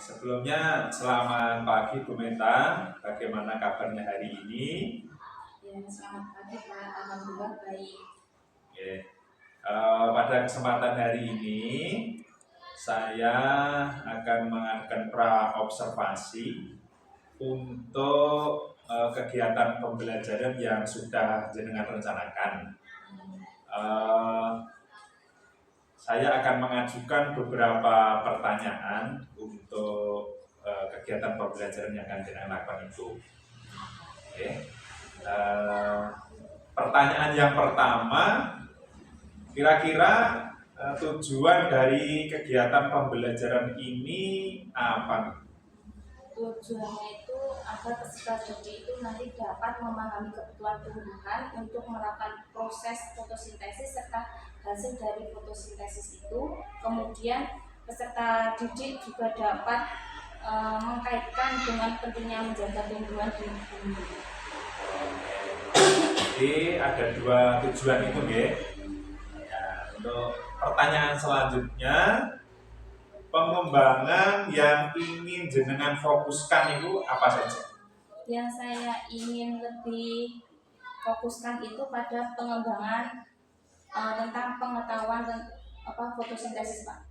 Sebelumnya selamat pagi Bu Meta, bagaimana kabarnya hari ini? Ya, selamat pagi Pak, alhamdulillah baik. Pada kesempatan hari ini saya akan mengadakan pra-observasi untuk kegiatan pembelajaran yang sudah jenengan rencanakan. Saya akan mengajukan beberapa pertanyaan untuk kegiatan pembelajaran yang akan jenengan lakukan itu. Pertanyaan yang pertama, kira-kira tujuan dari kegiatan pembelajaran ini apa? Tujuannya itu agar peserta didik itu nanti dapat memahami kebutuhan tumbuhan untuk melakukan proses fotosintesis serta hasil dari fotosintesis itu. Kemudian peserta didik juga dapat mengkaitkan dengan pentingnya menjaga tumbuhan di bumi. Jadi ada dua tujuan itu, ya. Untuk pertanyaan selanjutnya, pengembangan yang ingin jenengan fokuskan itu apa saja? Yang saya ingin lebih fokuskan itu pada pengembangan tentang pengetahuan fotosintesis, Pak.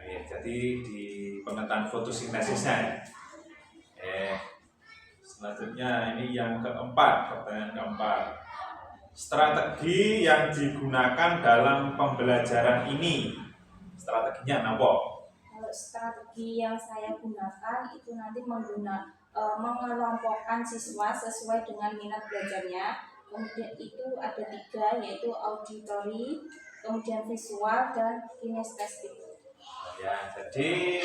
Jadi di pengetahuan fotosintesisnya, ya. Selanjutnya ini yang keempat, pertanyaan keempat. Strategi yang digunakan dalam pembelajaran ini, strateginya apa? Kalau strategi yang saya gunakan itu nanti mengelompokkan siswa sesuai dengan minat belajarnya. Kemudian itu ada 3, yaitu auditori, kemudian visual, dan kinestetik. Ya, jadi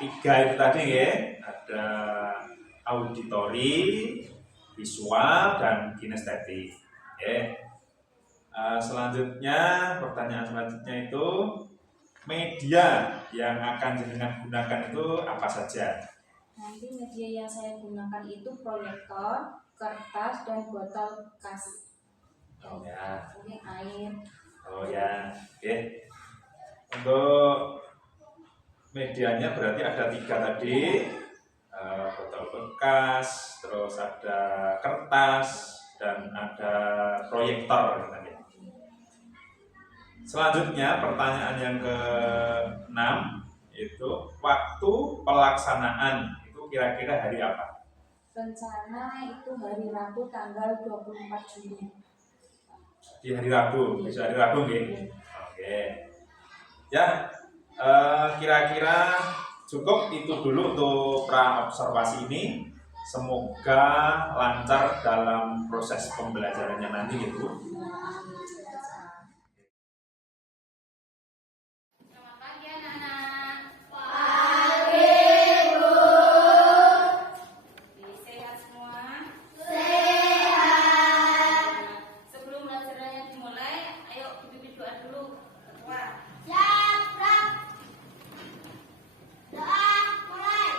3 itu tadi, ya. Ada auditori, visual, dan kinestetik. Selanjutnya, pertanyaan selanjutnya itu, media yang akan jenengan gunakan itu apa saja? Nanti media yang saya gunakan itu proyektor, kertas, dan botol bekas. Oh ya. Ini air. Oh ya. Untuk medianya berarti ada 3 tadi, botol bekas, terus ada kertas, dan ada proyektor. Selanjutnya pertanyaan yang ke-6 itu waktu pelaksanaan itu kira-kira hari apa? Rencana itu hari Rabu tanggal 24 Juli. Di hari Rabu, besok hari Rabu, nggih. Oke. Ya, kira-kira cukup itu dulu untuk pra-observasi ini. Semoga lancar dalam proses pembelajarannya nanti, gitu. Selamat pagi anak-anak. Pagi Bu. Sehat semua? Sehat. Sebelum belajarannya dimulai, ayo dipimpin doa dulu. Ketua. Siap. Doa mulai.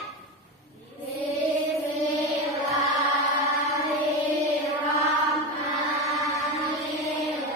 Bismillahirrahmanirrahim.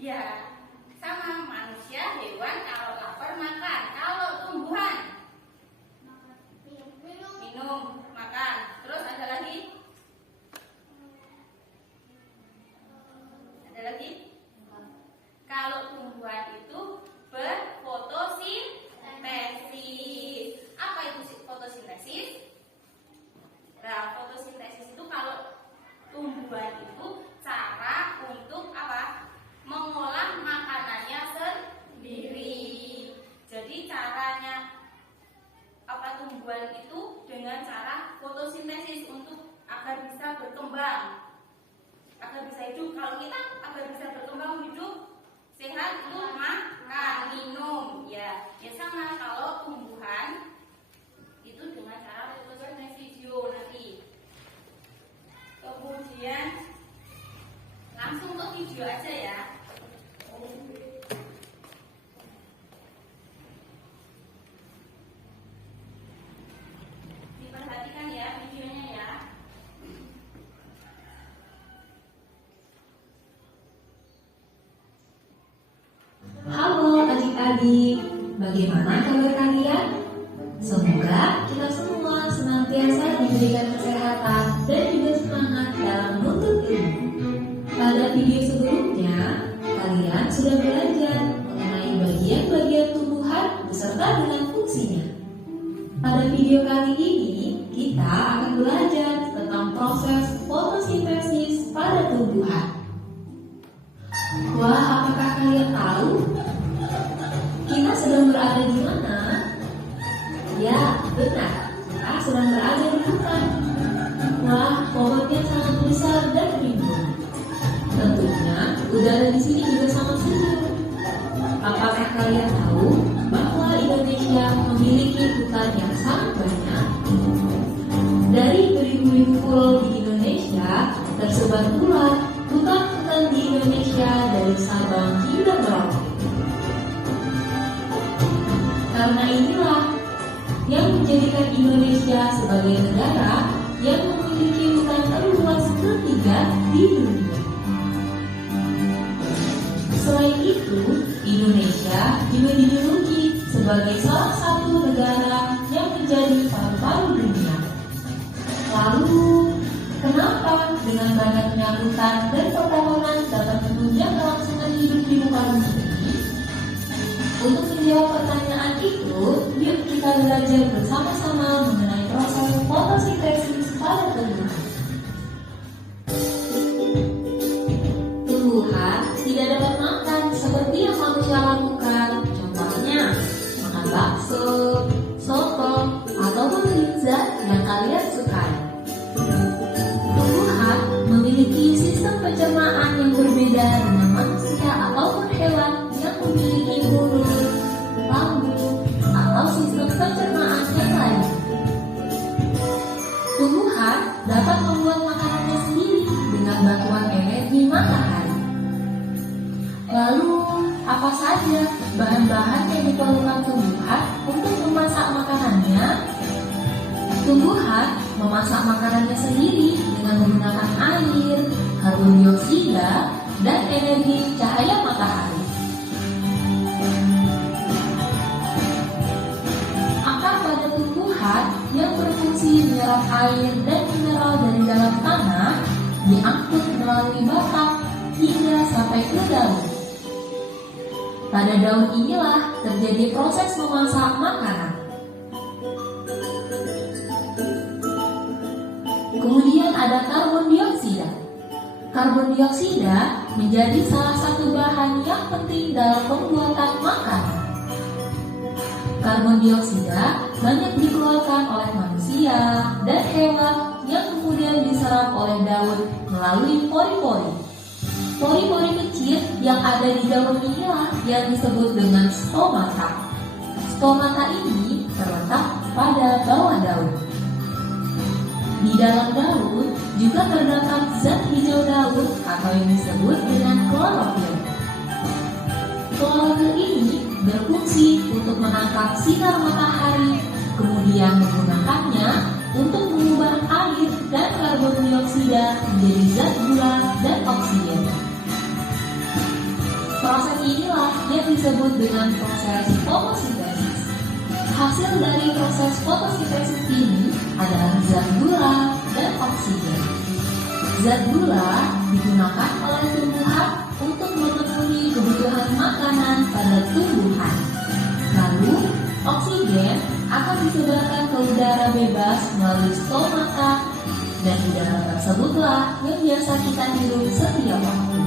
Ya, sama manusia, hewan kalau lapar makan. Kalau tumbuhan minum, makan. Terus ada lagi? Ada lagi? Kalau tumbuhan itu berfotosintesis. Apa itu fotosintesis? Nah, fotosintesis itu kalau tumbuhan itu cara untuk apa? Mengolah makanannya sendiri. Jadi caranya apa tumbuhan itu dengan cara fotosintesis untuk agar bisa berkembang, agar bisa hidup. Kalau kita agar bisa berkembang hidup sehat itu makan, minum, ya sama. Kalau tumbuhan itu dengan cara fotosintesis nanti. Kemudian langsung ke video aja ya. Diperhatikan ya videonya ya. Halo adik-adik, bagaimana kabar kalian? Semoga kita semua senantiasa diberikan kesehatan dan juga semangat dalam menuntut ilmu. Pada video sebelumnya, kalian sudah belajar mengenai bagian-bagian tumbuhan beserta dengan fungsinya. Pada video kali ini, kita akan belajar tentang proses fotosintesis pada tumbuhan. Wah, apakah kalian tahu kita sedang berada di mana? Ya, benar, kita sedang berada di hutan. Wah, pohonnya sangat besar dan rimbun. Tentunya, udara di sini juga sangat sejuk. Apakah kalian tahu bahwa Indonesia memiliki hutan yang sangat banyak? Dari beribu-ribu pulau di Indonesia, tersebar pula hutan-hutan di Indonesia dari Sabang hingga Merauke. Karena inilah yang menjadikan Indonesia sebagai negara yang memiliki hutan terluas ketiga di dunia. Selain itu, Indonesia juga dijuluki sebagai salah satu negara yang menjadi paru-paru dunia. Lalu, kenapa dengan banyaknya hutan dan pepohonan dapat menunjang kelangsungan hidup di muka bumi ini? Untuk menjawab pertanyaan itu, yuk kita belajar bersama-sama mengenai proses fotosintesis pada tumbuhan. Tumbuhan tidak dapat makan seperti yang manusia lakukan. Contohnya, makan bakso, soto, ataupun pizza yang kalian sukai. Tumbuhan memiliki sistem pencernaan yang berbeda dengan manusia ataupun hewan yang memiliki mulut, lambung, atau sistem pencernaan yang lain. Tumbuhan dapat membuat makanannya sendiri dengan bantuan energi matahari. Lalu, apa saja bahan-bahan yang diperlukan tumbuhan untuk memasak makanannya? Tumbuhan memasak makanannya sendiri dengan menggunakan air, karbon dioksida, dan energi cahaya matahari. Akar pada tumbuhan yang berfungsi menyerap air dan mineral dari dalam tanah diangkut melalui batang hingga sampai ke daun. Pada daun inilah terjadi proses memasak makanan. Kemudian ada karbon dioksida. Karbon dioksida menjadi salah satu bahan yang penting dalam pembuatan makanan. Karbon dioksida banyak dikeluarkan oleh manusia dan hewan yang kemudian diserap oleh daun melalui pori-pori. Pori-pori kecil yang ada di daun inilah yang disebut dengan stomata. Stomata ini terletak pada bawah daun. Di dalam daun juga terdapat zat hijau daun atau yang disebut dengan klorofil. Klorofil ini berfungsi untuk menangkap sinar matahari, kemudian menggunakannya untuk mengubah air dan karbon dioksida menjadi zat gula dan oksigen. Proses inilah yang disebut dengan proses fotosintesis. Hasil dari proses fotosintesis ini adalah zat gula dan oksigen. Zat gula digunakan oleh tumbuhan untuk memenuhi kebutuhan makanan pada tumbuhan. Lalu, oksigen akan disebarkan ke udara bebas melalui stomata, dan udara tersebutlah yang biasa kita hirup setiap waktu.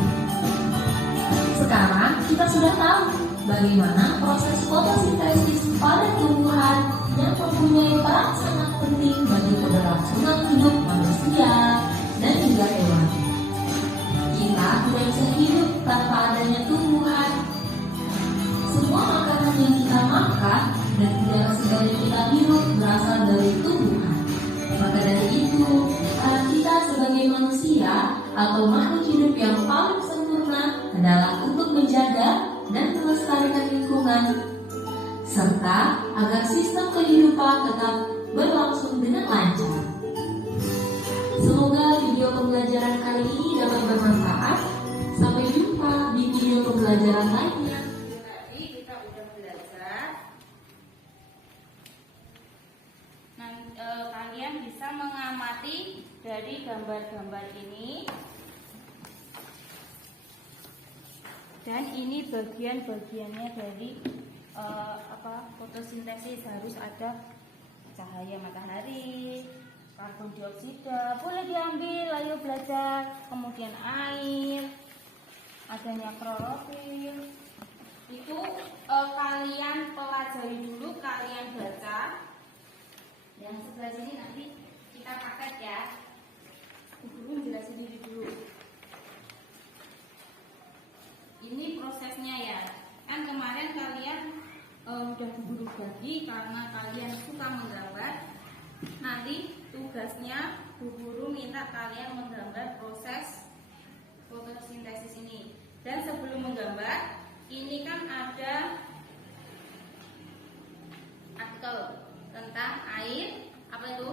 Sekarang kita sudah tahu bagaimana proses fotosintesis pada tumbuhan yang mempunyai peran sangat penting bagi keberlangsungan hidup manusia dan juga hewan. Kita tidak bisa hidup tanpa adanya tumbuhan. Semua makanan yang kita makan dan udara segar yang kita hirup berasal dari tumbuhan. Maka dari itu, peran kita sebagai manusia atau makhluk hidup yang paling sempurna adalah untuk menjaga dan melestarikan lingkungan, serta agar sistem kehidupan tetap berlangsung dengan lancar. Semoga video pembelajaran kali ini dapat bermanfaat. Sampai jumpa di video pembelajaran lainnya. Tadi kita udah belajar. Kalian bisa mengamati dari gambar-gambar ini. Dan ini bagian-bagiannya dari fotosintesis. Harus ada cahaya matahari, karbon dioksida, boleh diambil, ayo belajar. Kemudian air, adanya klorofil. Itu kalian pelajari dulu, kalian baca. Yang sebelah sini nanti kita paket ya. Guru jelasin ini dulu. Ini prosesnya ya. Kan kemarin kalian udah guru bagi karena kalian suka menggambar. Nanti tugasnya Bu Guru minta kalian menggambar proses fotosintesis ini. Dan sebelum menggambar, ini kan ada artikel tentang air, apa itu?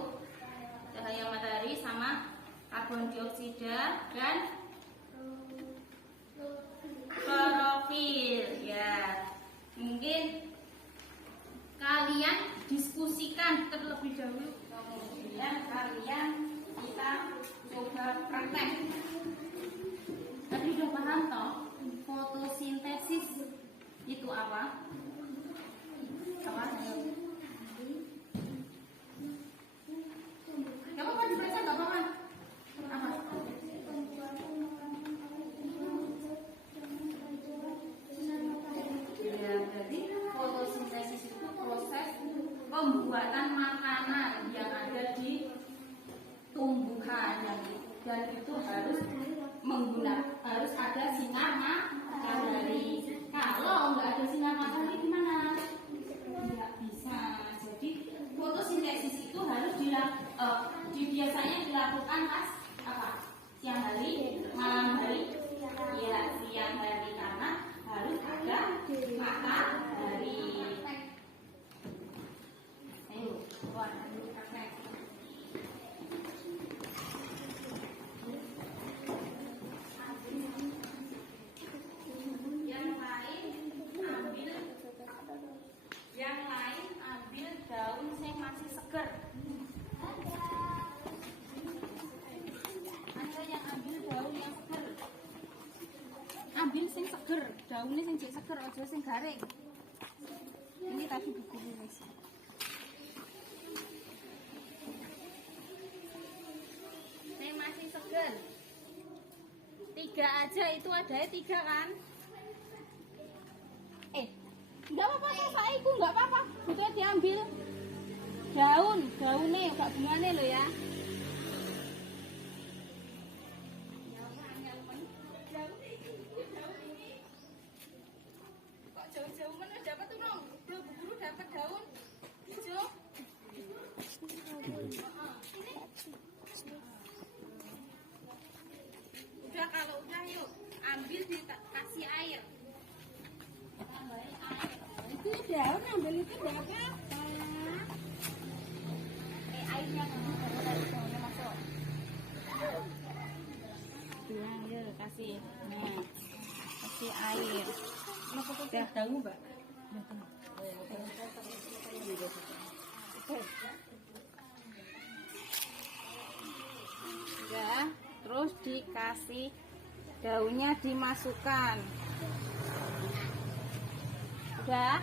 Cahaya matahari sama karbon dioksida dan klorofil ya. Mungkin kalian diskusikan terlebih dahulu, kemudian kalian kita coba praktek. Tadi udah paham toh fotosintesis itu apa? Apa? Gak apa-apa dibaca, gak apa-apa. Apa? Ya, berarti fotosintesis itu proses pembuatan makanan yang ada di tumbuhan dan itu harus ada sinar matahari. Kalau nggak ada sinar matahari gimana? Nggak bisa. Jadi fotosintesis itu harus biasanya dilakukan pas apa? Siang hari, malam hari. Ya, siang hari karena harus ada matahari. Ayo, buat praktek. Yang lain ambil daun yang masih segar. Ada yang ambil daun yang segar. Ambil sing seger, daunnya sing jek seger aja sing garing. Ini tadi buku wis. Sing masih seger. 3 aja itu ada 3 kan? Enggak apa-apa, saiku enggak apa-apa. Butuh diambil daunnya, enggak bunganya lo ya. Kok jauh-jauh mana dapat tuh dong? Bu Guru dapat daun hijau. Udah, kalau udah yuk ambil dikasih air. Tambahin air. Itu daun ambil itu enggak apa-apa. Airnya kamu dari daunnya masuk. Bilang yuk kasih. Nah. isi air. Udah tahu, Mbak? Udah, terus dikasih daunnya dimasukkan. Udah?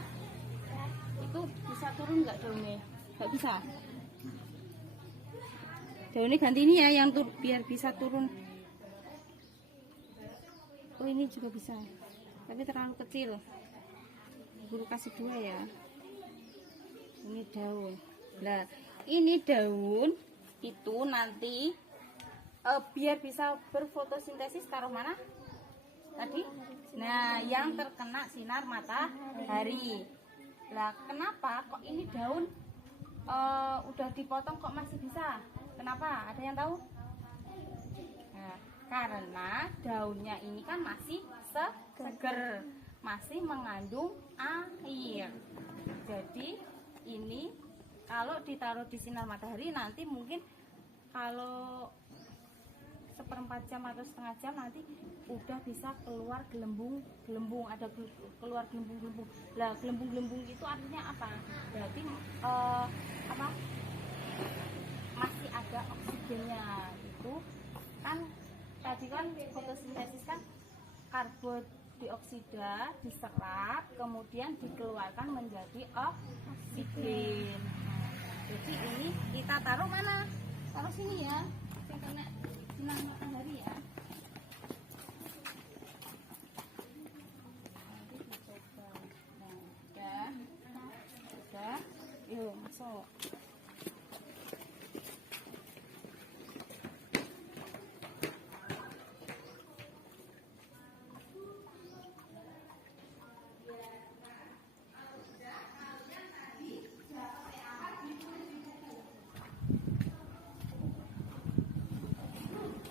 Itu bisa turun nggak daunnya? Nggak bisa. Daunnya ganti ini ya yang biar bisa turun. Oh ini juga bisa, tapi terlalu kecil. Guru kasih 2 ya. Ini daun. Nah ini daun itu nanti biar bisa berfotosintesis taruh mana? Tadi? Nah yang terkena sinar matahari. Lah kenapa kok ini daun udah dipotong kok masih bisa? Kenapa? Ada yang tahu? Nah, karena daunnya ini kan masih seger, masih mengandung air. Jadi ini kalau ditaruh di sinar matahari nanti mungkin kalau 1/4 jam atau setengah jam nanti udah bisa keluar gelembung, ada keluar gelembung. Lah gelembung itu artinya apa? Berarti masih ada oksigennya. Itu kan tadi kan fotosintesis kan karbodioksida diserap kemudian dikeluarkan menjadi oksigen. Jadi ini kita taruh mana? Taruh sini ya. Yang kena sinar matahari ya. Nanti dicoba. Nah, udah. Yuk masuk.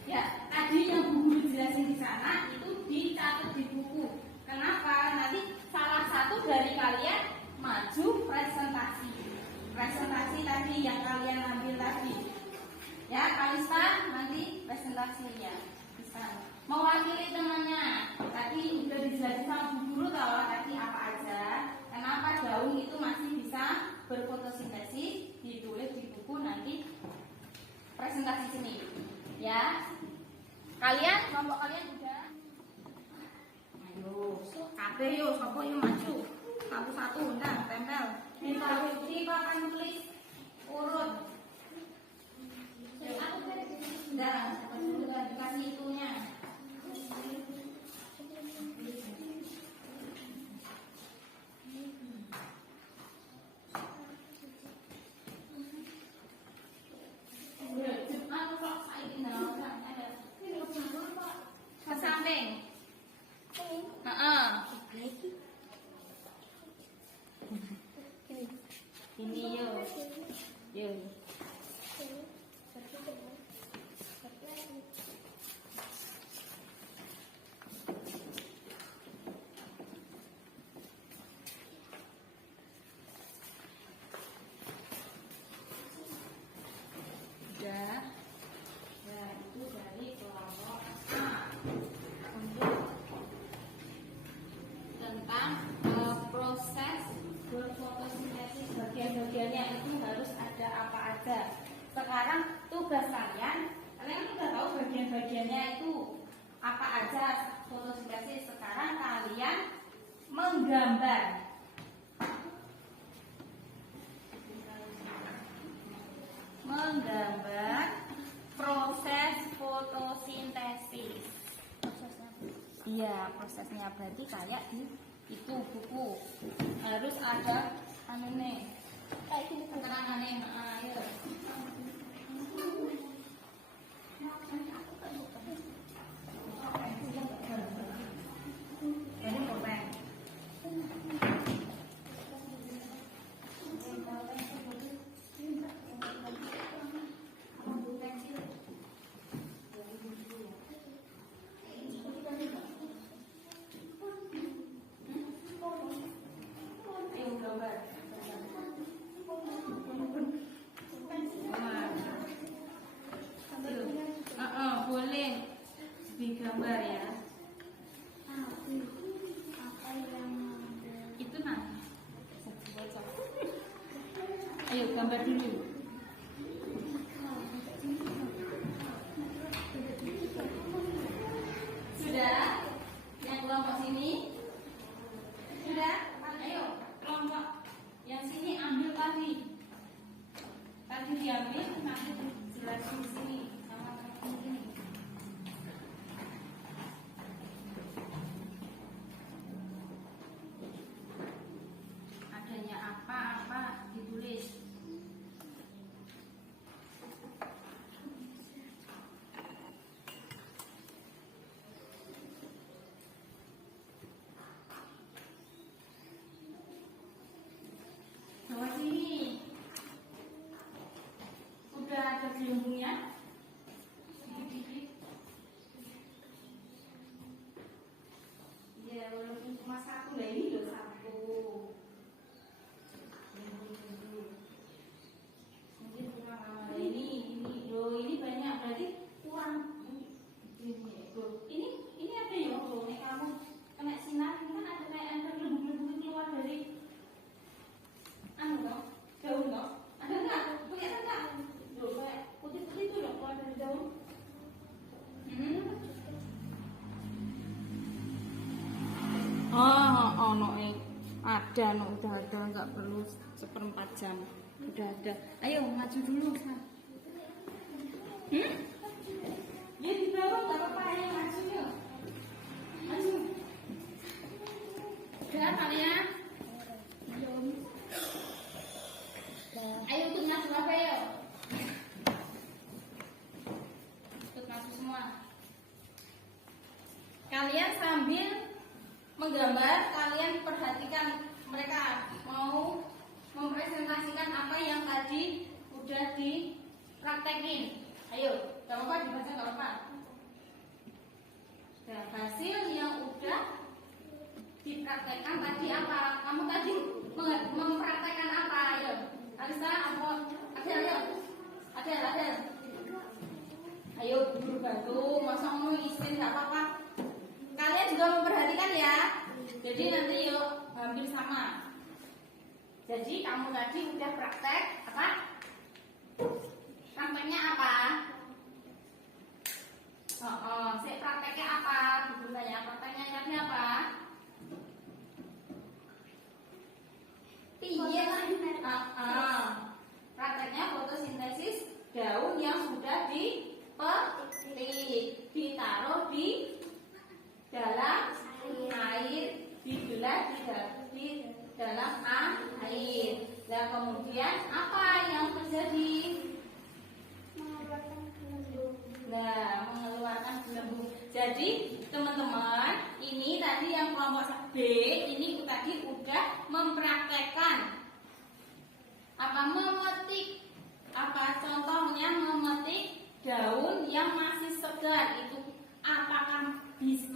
Ya, tadi yang Bu Guru jelasin di sana itu dicatat di buku. Kenapa? Nanti salah satu dari kalian maju presentasi. Presentasi tadi yang kalian ambil tadi. Ya, Kalista nanti presentasinya bisa mewakili temannya. Tadi udah dijelasin sama Bu Guru tahu tadi apa aja. Kenapa daun itu masih bisa berfotosintesis? Ditulis di buku nanti presentasi sini. Ya, kalian kelompok kalian udah. Ayo, kabeh yuk, sopo yuk maju. Satu-satu undang, tempel. Ditaruh di papan tulis urut. Udah, udah dikasih itunya. Ke samping. Ini yuk. Yuk. Udah. Nah, itu dari kelompok A. Untuk tentang proses berfotosintesis bagian-bagiannya itu harus ada apa aja. Sekarang tugas kalian udah tahu bagian-bagiannya itu apa aja fotosintesis. Sekarang kalian menggambar. Menggambar proses fotosintesis. Iya, prosesnya berarti kayak di itu buku harus ada anune keterangannya. Ayo. Ini boleh. Ayo gambar. Ayo gambar dulu. Sudah? Yang kelompok sini? Sudah? Ayo kelompok yang sini ambil tadi. Tadi diambil, nanti jelasin di sini sama teman sini. Adanya apa-apa ditulis. Bawah sini udah ada gelembungnya. Dikit-dikit. Ya walaupun cuma satu, lah ini loh satu. Mungkin kurang lama. Ini loh, ini banyak berarti kurang. Ini ada ya loh, nek kamu kena sinar ini kan ada kayak gelembung-gelembung keluar dari dong, daun dong. Ada nggak? Kelihatan nggak? Loh, kayak putih-putih itu loh keluar dari daun. Oh, no, ada, no, udah ada, nggak perlu 1/4 jam, udah ada. Ayo maju dulu, San. Ya di bawah nggak apa-apa, ayo maju yuk, maju. Udah kalian? Ayo ikut masuk apa yuk? Ikut masuk semua. Kalian sambil menggambar, kalian perhatikan mereka mau mempresentasikan apa yang tadi udah dipraktekin. Ayo, gak apa-apa dibaca, gak apa-apa. Nah, hasil yang udah dipraktekkan tadi apa? Kamu tadi mempraktekkan apa? Ayo, Alisa, Adel. Ayo guru bantu, masa mau isin gak apa-apa. Kalian juga memperhatikan ya. Jadi nanti yuk hampir sama. Jadi kamu tadi udah praktek apa? Prakteknya apa? Saya prakteknya apa? Guru tanya prakteknya tadi apa? Iya. Prakteknya fotosintesis daun yang sudah dipetik, ditaruh di dalam air, dibelah di dalam air. Nah kemudian apa yang terjadi? Mengeluarkan gelembung. Jadi teman-teman, ini tadi yang kelompok B ini tadi udah mempraktekkan apa memetik, apa contohnya memetik daun yang masih segar itu apakah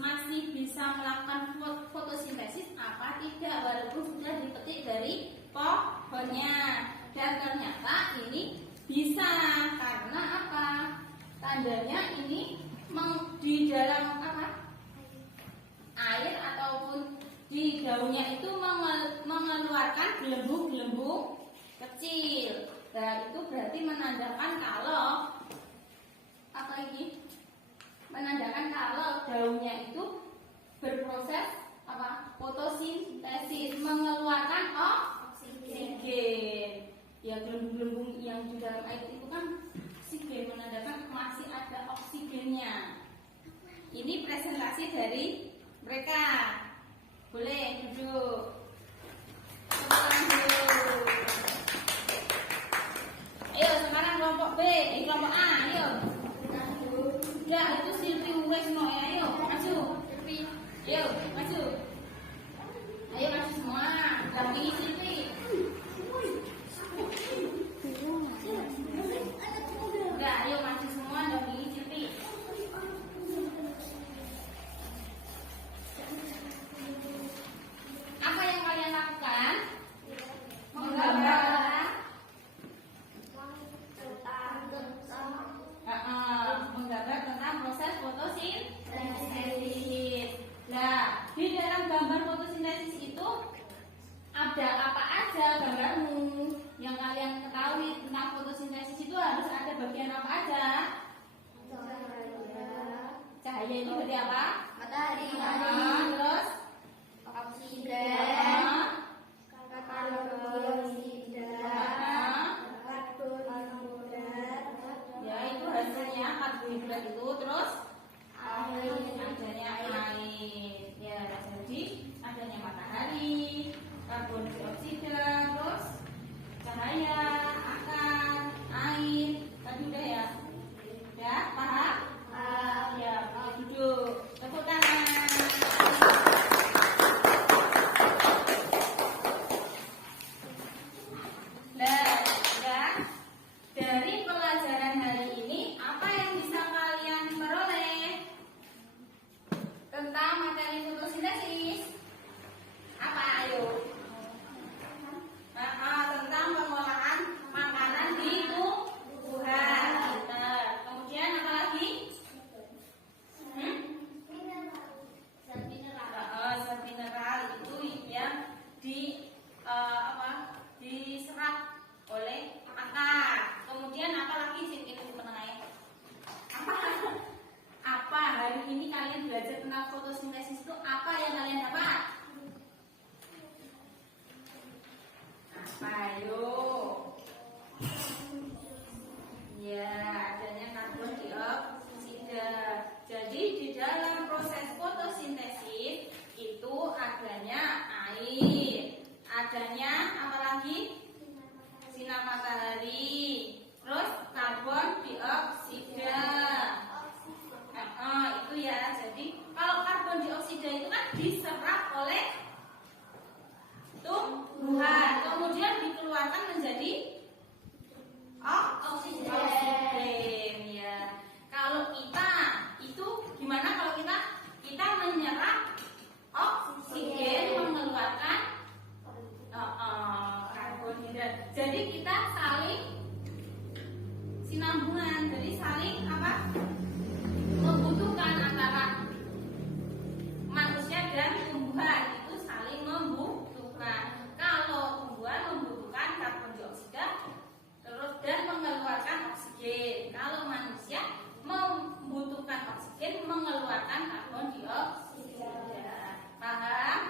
masih bisa melakukan fotosintesis apa tidak walaupun sudah dipetik dari pohonnya. Dan ternyata ini bisa karena apa? Tandanya ini di dalam apa? Air ataupun di daunnya itu mengeluarkan gelembung-gelembung kecil. Nah, itu berarti menandakan kalau apa ini? Menandakan kalau daunnya itu berproses apa? Fotosintesis, mengeluarkan oksigen. Ya gelembung-gelembung yang di dalam air itu kan oksigen, menandakan masih ada oksigennya. Ini presentasi dari mereka. Boleh duduk. Ayo sekarang kelompok B, kelompok A, ayo. Udah itu Silvi wes no ya, ayo maju. Ayo maju. Ayo maju semua. Dampingi Silvi. Udah, ayo maju semua dampingi Silvi. Apa yang kalian lakukan? Menggambar. Menggambar tentang proses fotosintesis. Nah, di dalam gambar fotosintesis itu ada apa aja gambarmu? yang kalian ketahui tentang fotosintesis itu harus ada bagian apa aja? Cahaya itu berarti apa? Matahari, Terus oksigen, karbon dioksida, Ah, karbohidrat, ya itu hasilnya karbohidrat itu. Terus air, adanya air. Ya, jadi adanya matahari, karbon dioksida, terus cahaya, akan, air. Tadi udah ya? Ya, paham? Ya, boleh duduk. Tepuk tangan. Nah, ya. Dari pelajaran hari ini, apa yang bisa kalian peroleh tentang materi fotosintesis? Apa? Ayo. Tentang pengolahan makanan di tumbuhan. Nah, kemudian apa lagi? Zat mineral itu yang diserap oleh akar. Kemudian apa lagi sih kita di penengahnya? Apa hari ini kalian belajar tentang fotosintesis itu apa yang kalian dapat? Apa? Ayo. Ya, adanya karbon dioksida. Jadi di dalam proses fotosintesis itu adanya air, adanya apa lagi? Sinar matahari, terus karbon dioksida. Itu ya. Jadi kalau karbon dioksida itu kan diserap oleh tumbuhan, kemudian dikeluarkan menjadi oksigen. Ya. Kalau kita itu gimana? Kalau kita menyerap oksigen, mengeluarkan karbohidrat. Jadi kita saling sinambungan. Jadi saling apa? Membutuhkan antara manusia dan tumbuhan, itu saling membutuhkan. Kalau tumbuhan membutuhkan karbon dioksida terus dan mengeluarkan oksigen. Kalau manusia membutuhkan oksigen, mengeluarkan karbon dioksida. Paham?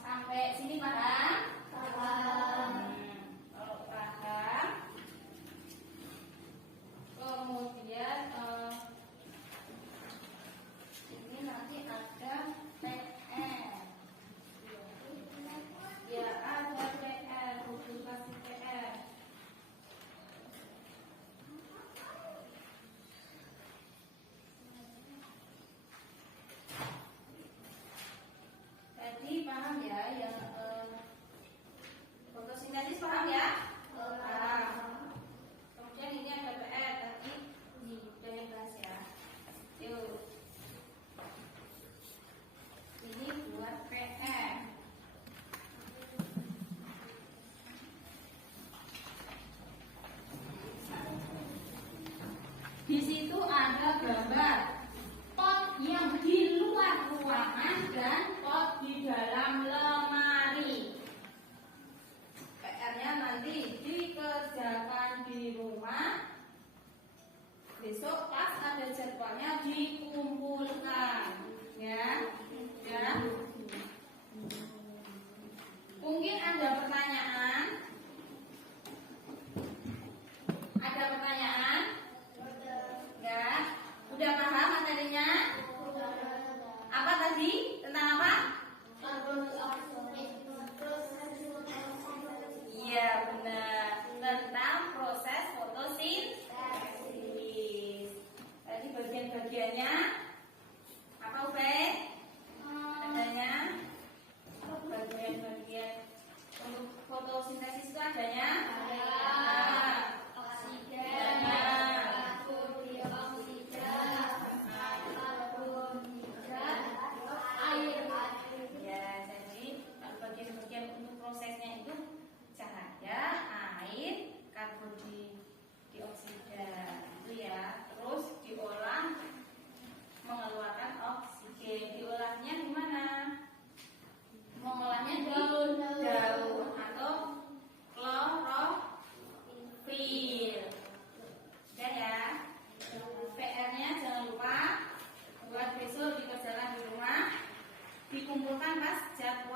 Sampai sini paham? Kalau paham, kemudian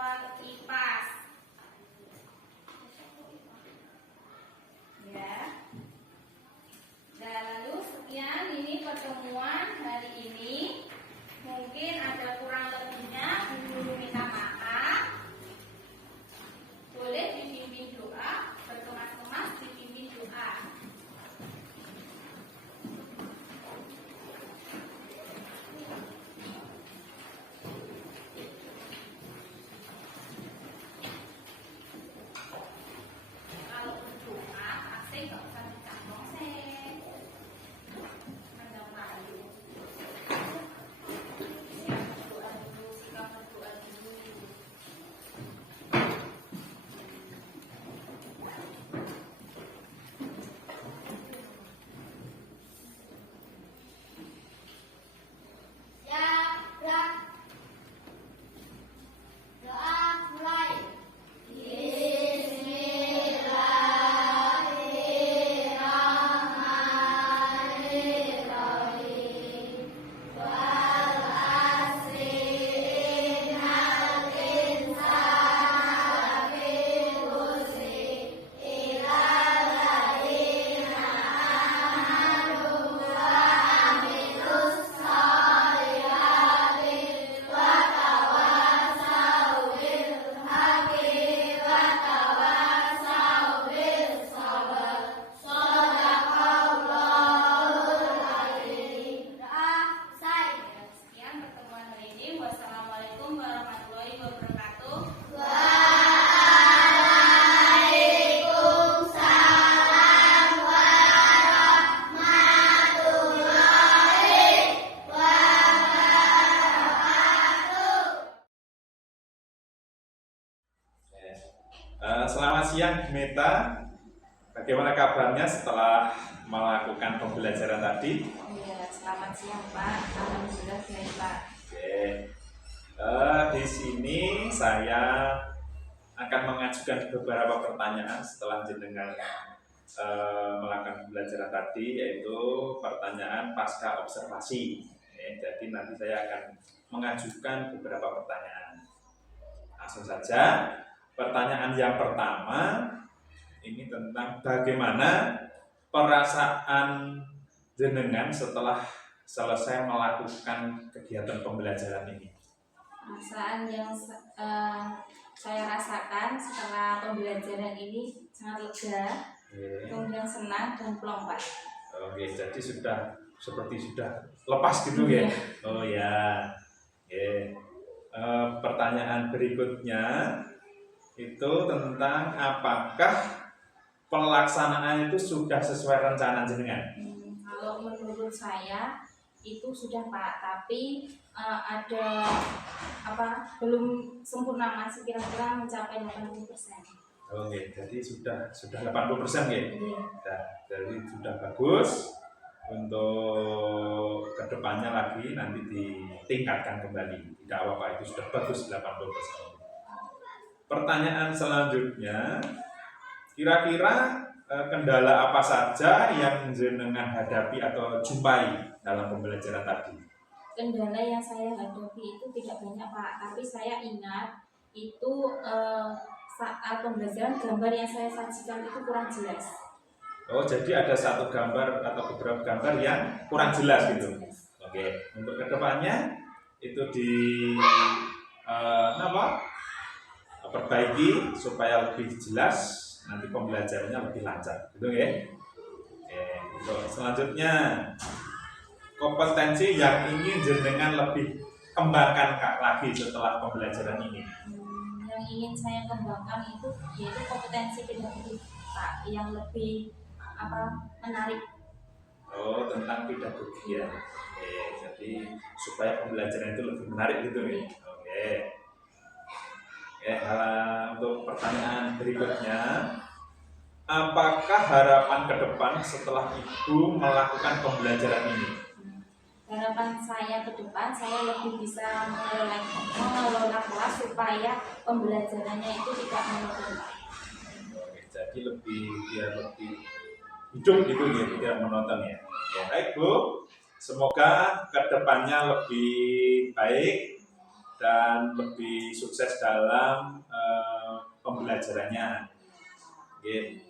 soal IPAS. Ya. Dan lalu sekian ini pertemuan hari ini. Mungkin ada kurang lebihnya, guru minta maaf. Boleh dibimbing doa, berkemas-kemas dibimbing doa. Kalau berdoa, pasti nggak usah dicambung sih. Mendengar dulu. Siap berdoa dulu, sikap berdoa dulu. Ya, gerak. Doa mulai. Bismillahirrahmanirrahim. Wal asri innal insana lafi khusr illa alladziina aamanu wa amilus shalihati wa tawassaw bil haqqi wa tawassaw bis sabr. Shadaqallahul adzim. Doa saya. Sekian pertemuan hari ini. Wassalamualaikum warahmatullahi wabarakatuh. Waalaikumsalam warahmatullahi wabarakatuh. Selamat siang Bu Meta. Bagaimana kabarnya setelah melakukan pembelajaran tadi? Iya, selamat siang Pak. Alhamdulillah baik Pak. Oke. Di sini saya akan mengajukan beberapa pertanyaan setelah jenengan melakukan pembelajaran tadi, yaitu pertanyaan pasca observasi. Jadi nanti saya akan mengajukan beberapa pertanyaan. Langsung saja. Pertanyaan yang pertama ini tentang bagaimana perasaan jenengan setelah selesai melakukan kegiatan pembelajaran ini. Perasaan yang saya rasakan setelah pembelajaran ini sangat lega, kemudian senang dan plong Pak. Oke, jadi sudah lepas gitu ya. Oh ya. Oke. Pertanyaan berikutnya itu tentang apakah pelaksanaan itu sudah sesuai rencana jenengan? Kalau menurut saya itu sudah Pak, tapi ada belum sempurna, masih kira-kira mencapai 80%. Oke, jadi sudah 80% ya. Iya. Nah, jadi sudah bagus. Untuk kedepannya lagi nanti ditingkatkan kembali. Tidak apa-apa, itu sudah bagus 80%. Pertanyaan selanjutnya, kira-kira kendala apa saja yang jenengan hadapi atau jumpai dalam pembelajaran tadi? Kendala yang saya hadapi itu tidak banyak Pak, tapi saya ingat itu saat pembelajaran gambar yang saya sajikan itu kurang jelas. Oh, jadi ada satu gambar atau beberapa gambar yang kurang jelas gitu. Oke, untuk kedepannya itu perbaiki supaya lebih jelas, nanti pembelajarannya lebih lancar, gitu ya. Oke, untuk selanjutnya kompetensi yang ingin jenengan lebih kembangkan lagi setelah pembelajaran ini. Yang ingin saya kembangkan itu yaitu kompetensi pedagogik Pak, yang lebih menarik. Oh, tentang pedagogi ya. Oke, jadi supaya pembelajaran itu lebih menarik gitu ya. Oke. Untuk pertanyaan berikutnya, apakah harapan ke depan setelah Ibu melakukan pembelajaran ini? Harapan saya ke depan, saya lebih bisa mengelola kelas supaya pembelajarannya itu tidak monoton. Oke, jadi biar lebih hidup gitu ya, tidak monoton ya. Baik Bu, semoga ke depannya lebih baik dan lebih sukses dalam pembelajarannya. Oke.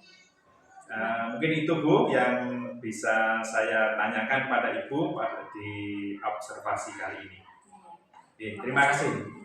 Mungkin itu Bu yang bisa saya tanyakan pada Ibu di observasi kali ini. Oke, terima kasih.